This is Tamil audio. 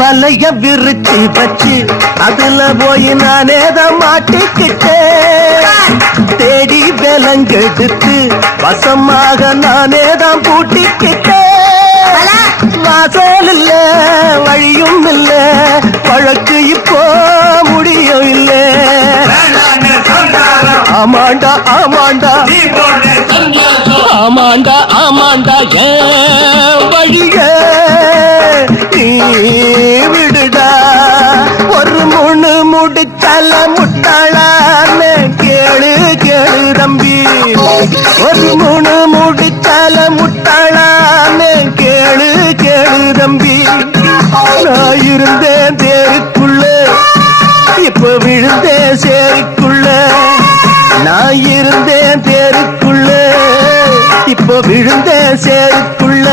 வலைய விரிச்சு வச்சு அதுல போய் நானே தான் மாட்டிக்கிட்டேன். தேடி விலங்கெடுத்து வசமாக நானே தான் பூட்டிக்கிட்டேன். வாசல் இல்ல வழியும் இல்ல வழக்கு இப்போ முடியும் இல்ல. ஆமாண்டா ஆமாண்டா ஆமாண்டா ஆமாண்டா ஏன் வழிய நீ விடுடா. ஒரு முணு முடிச்சால முட்டாளான்னு கேளு கேளு தம்பி. ஒரு முணு முடிச்சால முட்டாளான்னு கேளு கேளு தம்பி. நான் இருந்தேன் தேருக்குள்ள இப்ப விழுந்தேன் சேருக்குள்ள. நான் இருந்தேன் தேருக்குள்ள இப்ப விழுந்தேன் சேருக்குள்ள.